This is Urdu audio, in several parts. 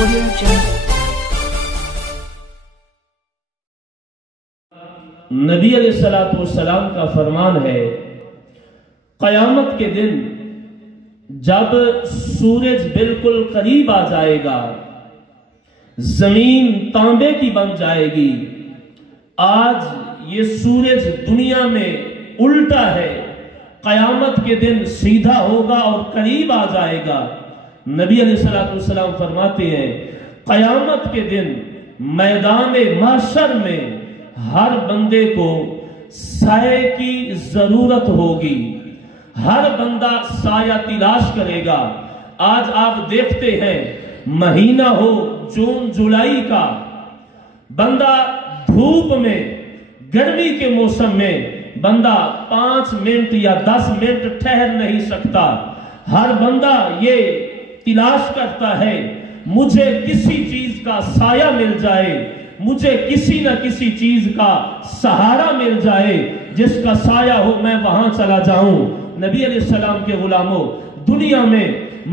Audio Jungle. نبی علیہ الصلوۃ والسلام کا فرمان ہے، قیامت کے دن جب سورج بالکل قریب آ جائے گا، زمین تانبے کی بن جائے گی۔ آج یہ سورج دنیا میں الٹا ہے، قیامت کے دن سیدھا ہوگا اور قریب آ جائے گا۔ نبی علیہ الصلوۃ والسلام فرماتے ہیں، قیامت کے دن میدان محشر میں ہر بندے کو سائے کی ضرورت ہوگی، ہر بندہ سایہ تلاش کرے گا۔ آج آپ دیکھتے ہیں مہینہ ہو جون جولائی کا، بندہ دھوپ میں، گرمی کے موسم میں بندہ 5 منٹ یا 10 منٹ ٹھہر نہیں سکتا۔ ہر بندہ یہ تلاش کرتا ہے مجھے کسی چیز کا سایہ مل جائے، مجھے کسی نہ کسی چیز کا سہارا مل جائے، جس کا سایہ ہو میں وہاں چلا جاؤں۔ نبی علیہ السلام کے غلاموں، دنیا میں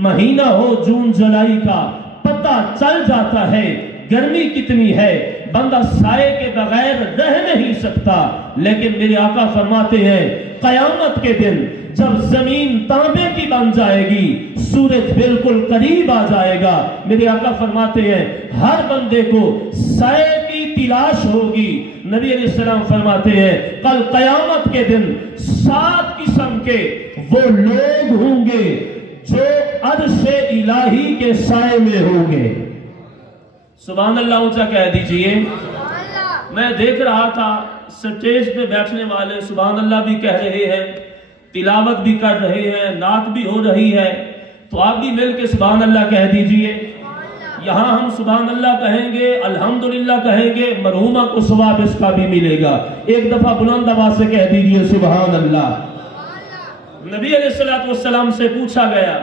مہینہ ہو جون جولائی کا، پتہ چل جاتا ہے گرمی کتنی ہے، بندہ سائے کے بغیر رہ نہیں سکتا۔ لیکن میرے آقا فرماتے ہیں قیامت کے دن جب زمین تانبے کی بن جائے گی، سورج بالکل قریب آ جائے گا، میرے آقا فرماتے ہیں ہر بندے کو سائے کی تلاش ہوگی۔ نبی علیہ السلام فرماتے ہیں کل قیامت کے دن 7 قسم کے وہ لوگ ہوں گے جو عرش الہی کے سائے میں ہوں گے۔ سبحان اللہ اونچا کہہ دیجئے۔ میں دیکھ رہا تھا سٹیج پہ بیٹھنے والے سبحان اللہ بھی کہہ رہے ہیں، تلاوت بھی کر رہے ہیں، نعت بھی ہو رہی ہے، تو آپ بھی مل کے سبحان اللہ کہہ دیجئے۔ یہاں ہم سبحان اللہ کہیں گے، الحمدللہ کہیں گے، مرحومہ کو ثواب اس کا بھی ملے گا۔ ایک دفعہ بلند آواز سے کہہ دیجئے سبحان اللہ۔ نبی علیہ الصلوۃ والسلام سے پوچھا گیا،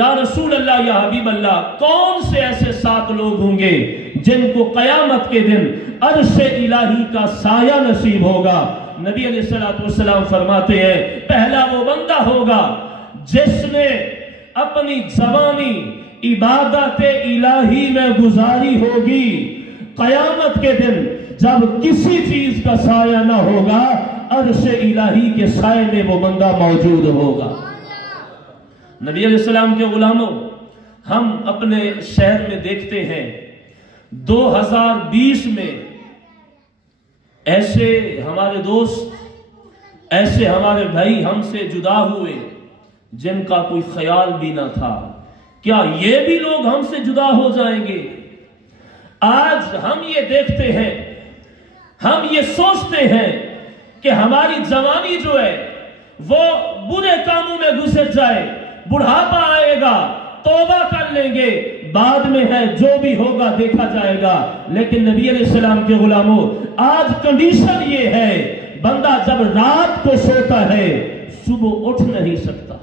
یا رسول اللہ، یا حبیب اللہ، کون سے ایسے 7 لوگ ہوں گے جن کو قیامت کے دن عرش الہی کا سایہ نصیب ہوگا؟ نبی علیہ الصلوۃ والسلام فرماتے ہیں پہلا وہ بندہ ہوگا جس نے اپنی جوانی عبادت الہی میں گزاری ہوگی۔ قیامت کے دن جب کسی چیز کا سایہ نہ ہوگا، عرش الہی کے سائے میں وہ بندہ موجود ہوگا۔ نبی علیہ السلام کے غلاموں، ہم اپنے شہر میں دیکھتے ہیں 2020 میں ایسے ہمارے دوست، ایسے ہمارے بھائی ہم سے جدا ہوئے جن کا کوئی خیال بھی نہ تھا۔ کیا یہ بھی لوگ ہم سے جدا ہو جائیں گے؟ آج ہم یہ دیکھتے ہیں، ہم یہ سوچتے ہیں کہ ہماری جوانی جو ہے وہ برے کاموں میں گزر جائے، بڑھاپا آئے گا، توبہ کر لیں گے، بعد میں ہے جو بھی ہوگا دیکھا جائے گا۔ لیکن نبی علیہ السلام کے غلاموں، آج کنڈیشن یہ ہے بندہ جب رات کو سوتا ہے صبح اٹھ نہیں سکتا۔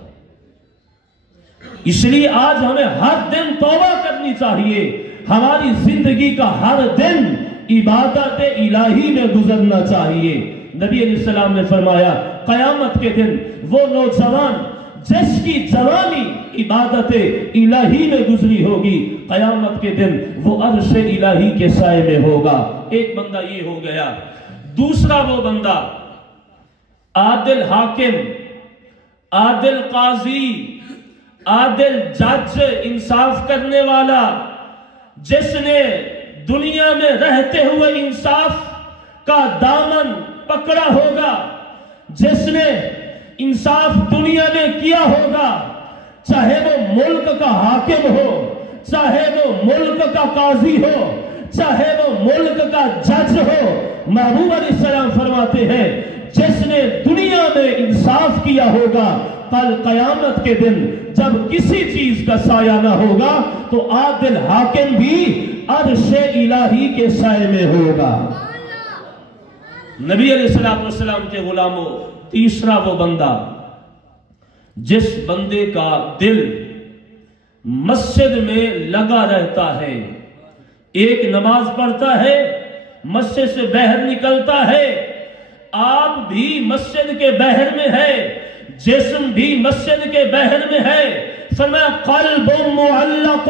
اس لیے آج ہمیں ہر دن توبہ کرنی چاہیے، ہماری زندگی کا ہر دن عبادت الہی میں گزرنا چاہیے۔ نبی علیہ السلام نے فرمایا قیامت کے دن وہ نوجوان جس کی جوانی عبادت الہی میں گزری ہوگی، قیامت کے دن وہ عرش الہی کے سائے میں ہوگا۔ ایک بندہ یہ ہو گیا۔ دوسرا وہ بندہ عادل حاکم، عادل قاضی، عادل جج، انصاف کرنے والا، جس نے دنیا میں رہتے ہوئے انصاف کا دامن پکڑا ہوگا، جس نے انصاف دنیا میں کیا ہوگا، چاہے وہ ملک کا حاکم ہو، چاہے وہ ملک کا قاضی ہو، چاہے وہ ملک کا جج ہو۔ محبوب علیہ السلام فرماتے ہیں جس نے دنیا میں انصاف کیا ہوگا، کل قیامت کے دن جب کسی چیز کا سایہ نہ ہوگا تو عادل حاکم بھی عرش الہی کے سائے میں ہوگا۔ نبی علیہ السلام کے غلاموں، تیسرا وہ بندہ جس بندے کا دل مسجد میں لگا رہتا ہے، ایک نماز پڑھتا ہے، مسجد سے باہر نکلتا ہے، آپ بھی مسجد کے باہر میں ہے، جسم بھی مسجد کے باہر میں ہے، فرمایا قلب معلق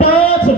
5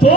2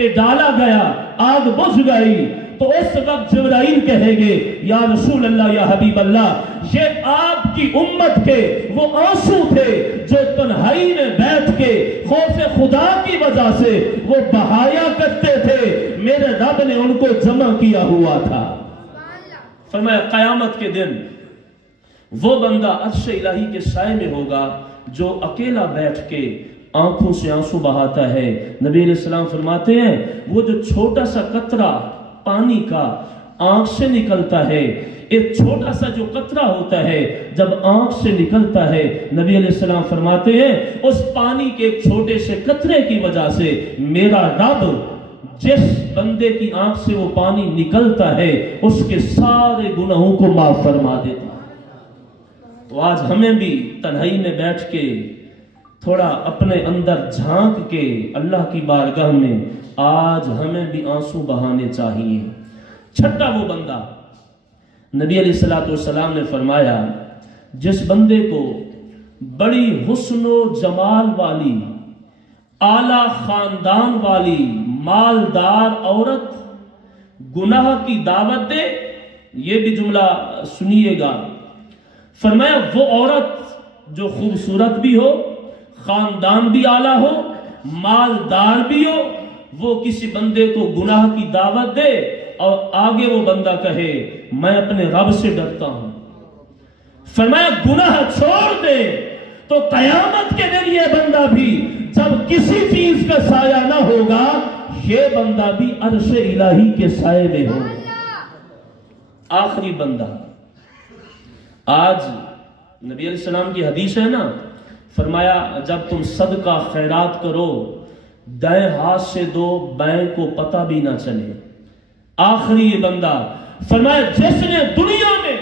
پہ ڈالا گیا، آگ بجھ گئی، تو اس وقت جبرائیل کہے گے یا رسول اللہ، یا حبیب اللہ، یہ آپ کی امت کے وہ آنسو تھے جو تنہائی میں بیٹھ کے خوف خدا کی وجہ سے وہ بہایا کرتے تھے، میرے رب نے ان کو جمع کیا ہوا تھا۔ فرمایا قیامت کے دن وہ بندہ عرش الہی کے سائے میں ہوگا جو اکیلا بیٹھ کے آنکھوں سے آنسو بہاتا ہے۔ نبی علیہ السلام فرماتے ہیں وہ جو چھوٹا سا قطرہ پانی کا آنکھ سے نکلتا ہے، ایک چھوٹا سا جو قطرہ ہوتا ہے جب آنکھ سے نکلتا ہے، نبی علیہ السلام فرماتے ہیں اس پانی کے ایک چھوٹے سے قطرے کی وجہ سے میرا رب جس بندے کی آنکھ سے وہ پانی نکلتا ہے اس کے سارے گناہوں کو معاف فرما دیتا ہے۔ تو آج ہمیں بھی تنہائی میں بیٹھ کے تھوڑا اپنے اندر جھانک کے اللہ کی بارگاہ میں آج ہمیں بھی آنسو بہانے چاہیے۔ چھٹا وہ بندہ، نبی علیہ السلام نے فرمایا جس بندے کو بڑی حسن و جمال والی، اعلیٰ خاندان والی، مالدار عورت گناہ کی دعوت دے، یہ بھی جملہ سنیے گا، فرمایا وہ عورت جو خوبصورت بھی ہو، خاندان بھی اعلیٰ ہو، مالدار بھی ہو، وہ کسی بندے کو گناہ کی دعوت دے اور آگے وہ بندہ کہے میں اپنے رب سے ڈرتا ہوں، فرمایا گناہ چھوڑ دے، تو قیامت کے دن یہ بندہ بھی جب کسی چیز کا سایہ نہ ہوگا، یہ بندہ بھی عرش الہی کے سائے میں ہوگا۔ آخری بندہ، آج نبی علیہ السلام کی حدیث ہے نا، فرمایا جب تم صدقہ خیرات کرو دائیں ہاتھ سے دو، بائیں کو پتہ بھی نہ چلے۔ آخری یہ بندہ، فرمایا جس نے دنیا میں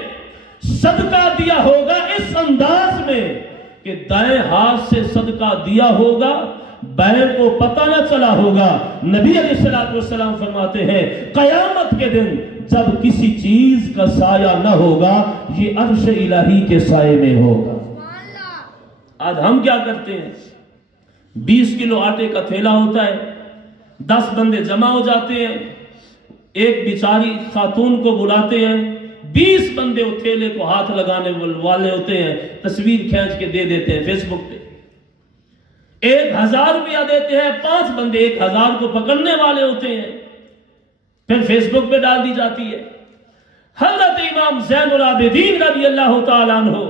صدقہ دیا ہوگا اس انداز میں کہ دائیں ہاتھ سے صدقہ دیا ہوگا، بائیں کو پتہ نہ چلا ہوگا، نبی علیہ السلام فرماتے ہیں قیامت کے دن جب کسی چیز کا سایہ نہ ہوگا یہ عرش الہی کے سائے میں ہوگا۔ آج ہم کیا کرتے ہیں، 20 کلو آٹے کا تھیلا ہوتا ہے، 10 بندے جمع ہو جاتے ہیں، ایک بیچاری خاتون کو بلاتے ہیں، 20 بندے وہ تھیلے کو ہاتھ لگانے والے ہوتے ہیں، تصویر کھینچ کے دے دیتے ہیں فیس بک پہ، 1000 روپیہ دیتے ہیں، 5 بندے 1000 کو پکڑنے والے ہوتے ہیں، پھر فیس بک پہ ڈال دی جاتی ہے۔ حضرت امام زین العابدین رضی اللہ تعالیٰ عنہ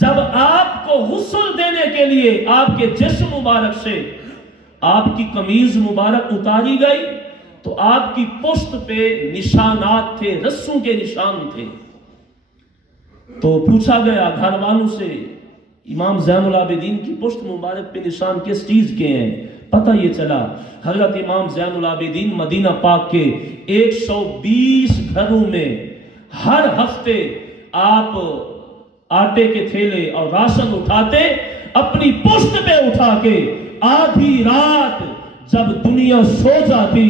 جب آپ کو غسل دینے کے لیے آپ کے جسم مبارک سے آپ کی قمیض مبارک اتاری گئی تو آپ کی پشت پہ نشانات تھے، رسوں کے نشان تھے، تو پوچھا گیا گھر والوں سے امام زین العابدین کی پشت مبارک پہ نشان کس چیز کے ہیں؟ پتہ یہ چلا حضرت امام زین العابدین مدینہ پاک کے 120 گھروں میں ہر ہفتے آپ آٹے کے تھیلے اور راشن اٹھاتے، اپنی پشت پہ اٹھا کے آدھی رات جب دنیا سو جاتی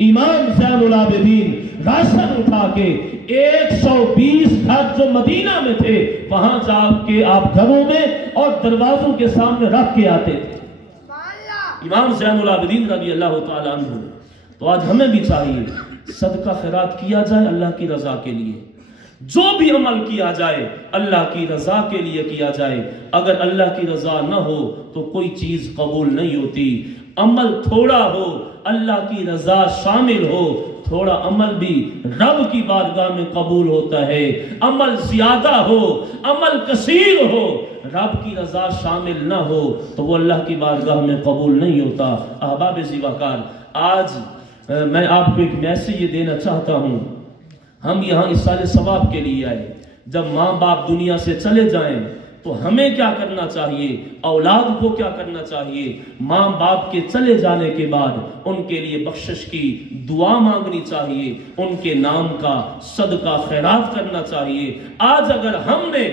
امام زین العابدین راشن اٹھا کے 120 گھر جو مدینہ میں تھے وہاں جا کے آپ گھروں میں اور دروازوں کے سامنے رکھ کے آتے تھے، امام زین العابدین رضی اللہ تعالیٰ عنہ۔ تو آج ہمیں بھی چاہیے صدقہ خیرات کیا جائے اللہ کی رضا کے لیے، جو بھی عمل کیا جائے اللہ کی رضا کے لیے کیا جائے، اگر اللہ کی رضا نہ ہو تو کوئی چیز قبول نہیں ہوتی۔ عمل تھوڑا ہو اللہ کی رضا شامل ہو، تھوڑا عمل بھی رب کی بارگاہ میں قبول ہوتا ہے، عمل زیادہ ہو عمل کثیر ہو رب کی رضا شامل نہ ہو تو وہ اللہ کی بارگاہ میں قبول نہیں ہوتا۔ احباب زیباکار، آج میں آپ کو ایک میسیج یہ دینا چاہتا ہوں، ہم یہاں اصالِ ثواب کے لیے آئے، جب ماں باپ دنیا سے چلے جائیں تو ہمیں کیا کرنا چاہیے، اولاد کو کیا کرنا چاہیے، ماں باپ کے چلے جانے کے بعد ان کے لیے بخشش کی دعا مانگنی چاہیے، ان کے نام کا صدقہ خیرات کرنا چاہیے۔ آج اگر ہم نے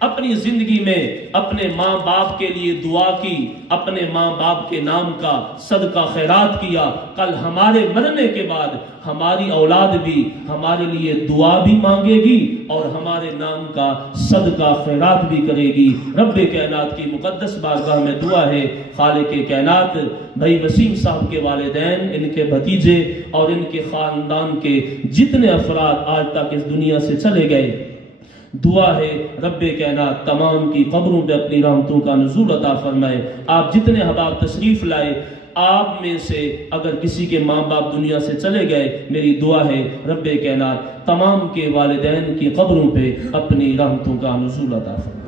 اپنی زندگی میں اپنے ماں باپ کے لیے دعا کی، اپنے ماں باپ کے نام کا صدقہ خیرات کیا، کل ہمارے مرنے کے بعد ہماری اولاد بھی ہمارے لیے دعا بھی مانگے گی اور ہمارے نام کا صدقہ خیرات بھی کرے گی۔ رب کائنات کی مقدس بارگاہ میں دعا ہے، خالق کائنات بھائی وسیم صاحب کے والدین، ان کے بھتیجے اور ان کے خاندان کے جتنے افراد آج تک اس دنیا سے چلے گئے، دعا ہے رب کائنات تمام کی قبروں پہ اپنی رحمتوں کا نزول عطا فرمائے۔ آپ جتنے احباب تشریف لائے، آپ میں سے اگر کسی کے ماں باپ دنیا سے چلے گئے، میری دعا ہے رب کائنات تمام کے والدین کی قبروں پہ اپنی رحمتوں کا نزول عطا فرمائے۔